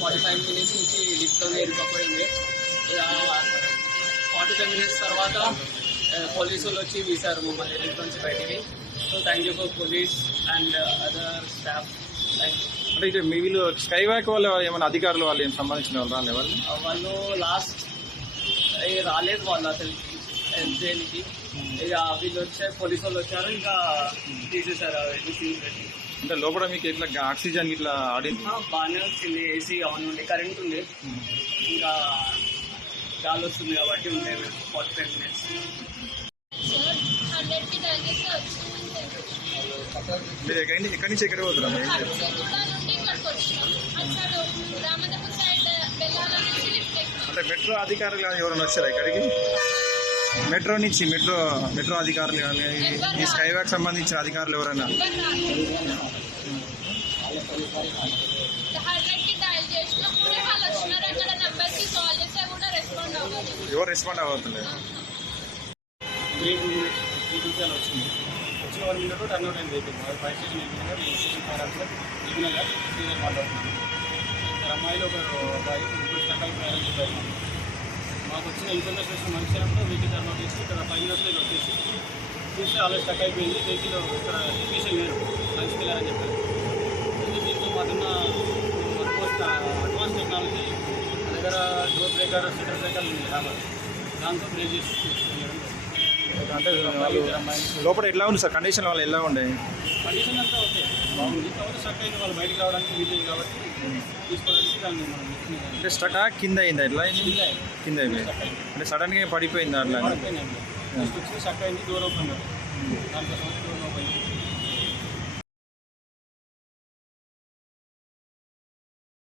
Forty five minutes నుంచి లిఫ్ట్లోనే ఇరుకపోయింది ఇక ఫార్టీ ఫైవ్ మినిట్స్ తర్వాత ఆ, పోలీసులు వచ్చి తీశారు మమ్మల్ని లిఫ్ట్ నుంచి బయటికి. So thank you for police and other staff thank you అంటే ఇటు మీ వీళ్ళు స్కై వ్యాక్ వాళ్ళ ఏమైనా అధికారులు వాళ్ళు ఏం సంబంధించిన వాళ్ళు రాలే వాళ్ళు? వాళ్ళు లాస్ట్ రాలేదు వాళ్ళు అసలు జైలుకి. ఇక వీళ్ళు వచ్చే పోలీసు వాళ్ళు వచ్చారు ఇంకా తీసేశారు అంటే లోపల మీకు ఇట్లా ఆక్సిజన్ ఇట్లా ఆడింది? బాగానే వచ్చింది ఏసీ ఆన్ ఉండే కరెంట్ ఉంది. ఇంకా గాలి వస్తుంది కాబట్టి ఉండే ఫార్టీ ఫైవ్ మినిట్స్ మీరు ఎక్కడి నుంచి- ఎక్కడి నుంచి ఎక్కడ వచ్చినాం అటు మెట్రో అధికారులు కానీ ఎవరైనా వచ్చారా ఇక్కడికి? మెట్రో నుంచి మెట్రో మెట్రో అధికారులు కానీ ఈ స్కై వ్యాక్ సంబంధించిన అధికారులు ఎవరైనా? ఎవరు రెస్పాండ్ అవ్వట్లేదు. త్రీ టూ వచ్చింది వచ్చిన వన్ మినిట్ కూడా అవుట్ అయింది వెహికల్ ఫైవ్ స్టేషన్ ఎక్కినాక ఈ స్టేషన్ ఫైర్ ఆఫీసర్ సీనియర్ మాట్లాడుతున్నాను. ఇద్దరు అమ్మాయిలు ఒకరు అబ్బాయి ముగ్గురు స్టక్ అయిపోయారని చెప్పారు మాకు వచ్చిన ఇన్ఫర్మేషన్ వచ్చిన మనిషి అంతా వెహికల్ టర్న్ చేసి ఇక్కడ ఫైవ్ మినిట్స్లో వచ్చేసి చూస్తే అలా స్టక్ అయిపోయింది వెహికల్ ఇక్కడ టెక్నీషియన్ లేరు లంచ్కి వెళ్ళారని చెప్పారు దీంతో మాకున్న అడ్వాన్స్ అడ్వాన్స్ టెక్నాలజీ దగ్గర door breaker center breaker hammer దాంతో బ్రేక్ చేసి అంటే లోపల ఎట్లా ఉంది సార్? కండిషన్ వాళ్ళు ఎలా ఉండే? కండిషన్ అంతా ఓకే. బాగుంది. అయింది వాళ్ళు బయటికి రావడానికి వీలేదు కాబట్టి తీసుకోవడానికి దాన్ని మనం ఇచ్చిన అంటే స్టక్ కింద అయిందా? ఎట్లా కింద. కింద అయిపోయింది. అంటే సడన్గా పడిపోయింది అట్లా పడిపోయిందండి. అయింది దూరం ఓపెన్